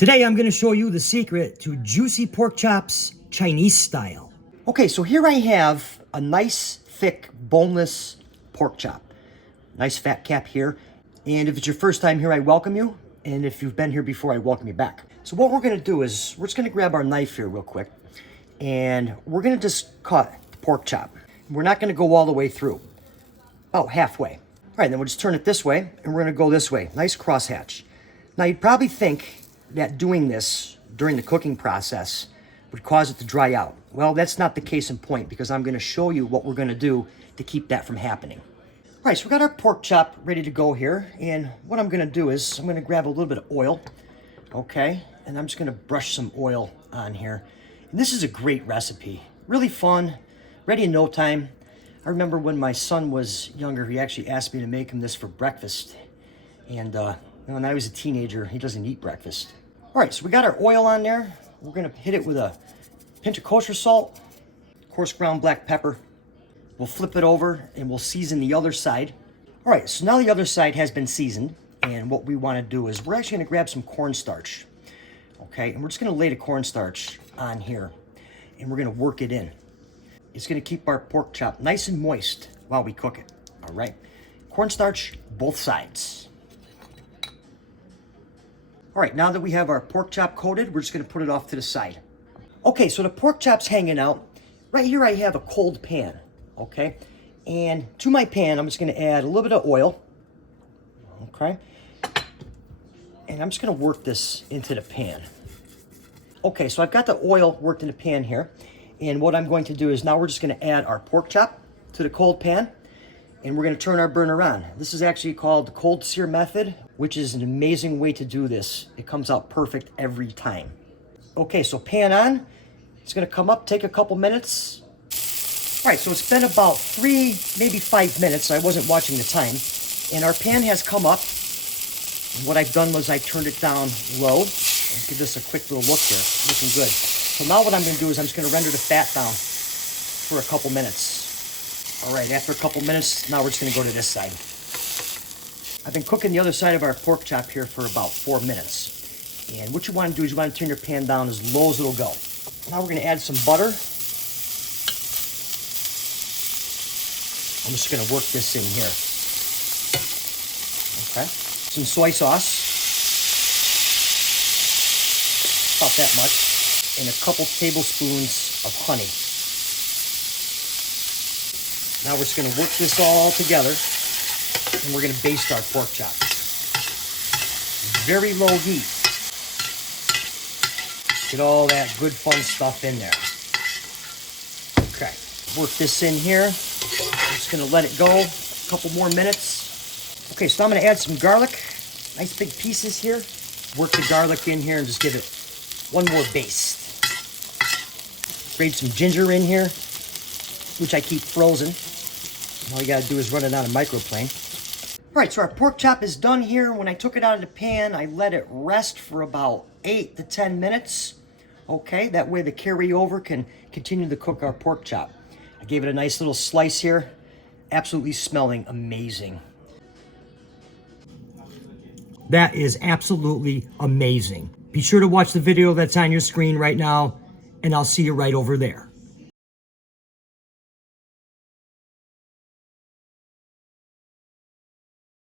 Today I'm going to show you the secret to juicy pork chops Chinese style. Okay, so here I have a nice, thick, boneless pork chop. Nice fat cap here. And if it's your first time here, I welcome you. And if you've been here before, I welcome you back. So what we're going to do is, we're just going to grab our knife here real quick. And we're going to just cut the pork chop. We're not going to go all the way through. About halfway. All right, then we'll just turn it this way, and we're going to go this way. Nice crosshatch. Now, you'd probably think that doing this during the cooking process would cause it to dry out. Well, that's not the case in point, because I'm going to show you what we're going to do to keep that from happening. All right, so we got our pork chop ready to go here, and what I'm going to do is I'm going to grab a little bit of oil, okay, and I'm just going to brush some oil on here. And this is a great recipe, really fun, ready in no time. I remember when my son was younger, he actually asked me to make him this for breakfast, and when I was a teenager, he doesn't eat breakfast. All right, so we got our oil on there. We're going to hit it with a pinch of kosher salt, coarse ground black pepper. We'll flip it over and we'll season the other side. All right, so now the other side has been seasoned, and what we want to do is we're actually going to grab some cornstarch, okay? And we're just going to lay the cornstarch on here, and we're going to work it in. It's going to keep our pork chop nice and moist while we cook it, all right? Cornstarch, both sides. All right, now that we have our pork chop coated, we're just going to put it off to the side. Okay, so the pork chop's hanging out. Right here I have a cold pan. Okay, and to my pan, I'm just going to add a little bit of oil, okay, and I'm just going to work this into the pan. Okay, so I've got the oil worked in the pan here, and what I'm going to do is now we're just going to add our pork chop to the cold pan, and we're going to turn our burner on. This is actually called the cold sear method, which is an amazing way to do this. It comes out perfect every time. Okay, so pan on. It's going to come up, take a couple minutes. All right, so it's been about 3, maybe 5 minutes. I wasn't watching the time. And our pan has come up. And what I've done was I turned it down low. I'll give this a quick little look here. Looking good. So now what I'm going to do is I'm just going to render the fat down for a couple minutes. All right, after a couple minutes, now we're just going to go to this side. I've been cooking the other side of our pork chop here for about 4 minutes. And what you want to do is you want to turn your pan down as low as it'll go. Now we're going to add some butter. I'm just going to work this in here. Okay. Some soy sauce. About that much. And a couple tablespoons of honey. Now we're just going to work this all together. And we're going to baste our pork chop. Very low heat. Get all that good fun stuff in there. Okay. Work this in here. I'm just going to let it go a couple more minutes. Okay, so I'm going to add some garlic. Nice big pieces here. Work the garlic in here and just give it one more baste. Grate some ginger in here, which I keep frozen. All you got to do is run it on a microplane. All right, so our pork chop is done here. When I took it out of the pan, I let it rest for about 8 to 10 minutes. Okay, that way the carryover can continue to cook our pork chop. I gave it a nice little slice here. Absolutely smelling amazing. That is absolutely amazing. Be sure to watch the video that's on your screen right now, and I'll see you right over there.